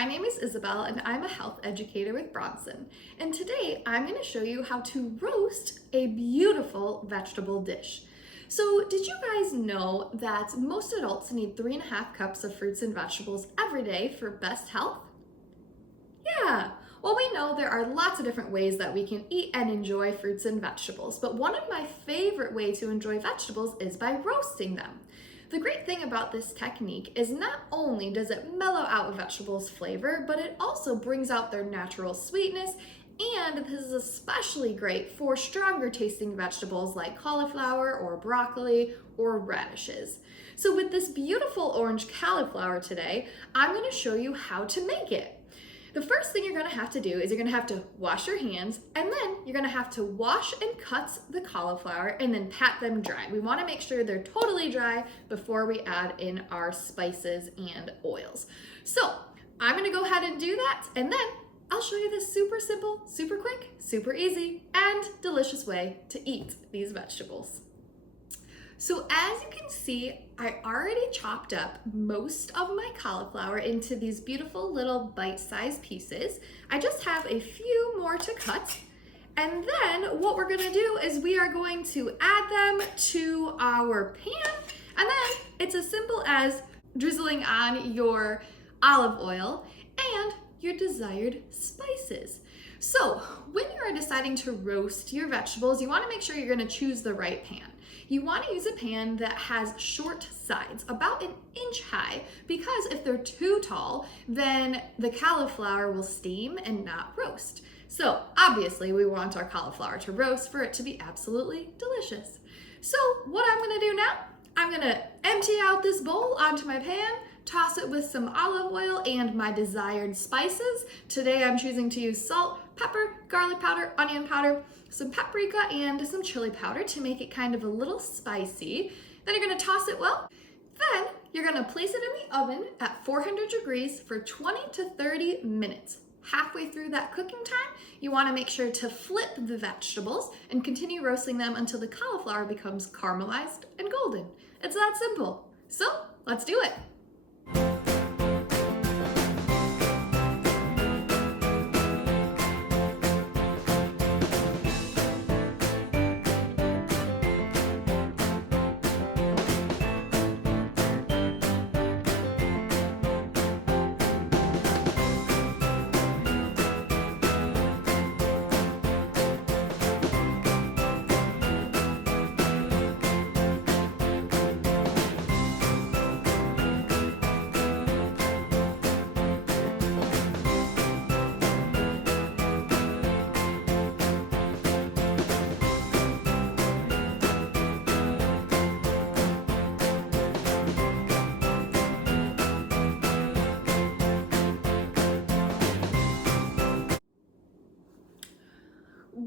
My name is Isabel and I'm a health educator with Bronson. And today I'm going to show you how to roast a beautiful vegetable dish. So did you guys know that most adults need 3.5 cups of fruits and vegetables every day for best health? Yeah, well, we know there are lots of different ways that we can eat and enjoy fruits and vegetables, but one of my favorite ways to enjoy vegetables is by roasting them. The great thing about this technique is not only does it mellow out a vegetable's flavor, but it also brings out their natural sweetness, and this is especially great for stronger tasting vegetables like cauliflower or broccoli or radishes. So with this beautiful orange cauliflower today, I'm going to show you how to make it. The first thing you're going to have to do is you're going to have to wash your hands, and then you're going to have to wash and cut the cauliflower and then pat them dry. We want to make sure they're totally dry before we add in our spices and oils. So I'm going to go ahead and do that, and then I'll show you this super simple, super quick, super easy, and delicious way to eat these vegetables. So as you can see, I already chopped up most of my cauliflower into these beautiful little bite-sized pieces. I just have a few more to cut. And then what we're gonna do is we are going to add them to our pan. And then it's as simple as drizzling on your olive oil and your desired spices. So when you are deciding to roast your vegetables, you wanna make sure you're gonna choose the right pan. You want to use a pan that has short sides, about 1 inch high, because if they're too tall, then the cauliflower will steam and not roast. So obviously we want our cauliflower to roast for it to be absolutely delicious. So what I'm going to do now, I'm going to empty out this bowl onto my pan, toss it with some olive oil and my desired spices. Today I'm choosing to use salt, pepper, garlic powder, onion powder, some paprika, and some chili powder to make it kind of a little spicy. Then you're gonna toss it well. Then you're gonna place it in the oven at 400 degrees for 20 to 30 minutes. Halfway through that cooking time, you wanna make sure to flip the vegetables and continue roasting them until the cauliflower becomes caramelized and golden. It's that simple. So let's do it.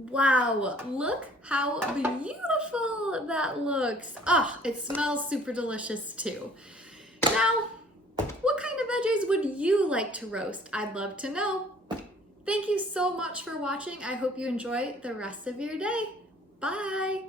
Wow, look how beautiful that looks. Oh, it smells super delicious too. Now, what kind of veggies would you like to roast? I'd love to know. Thank you so much for watching. I hope you enjoy the rest of your day. Bye.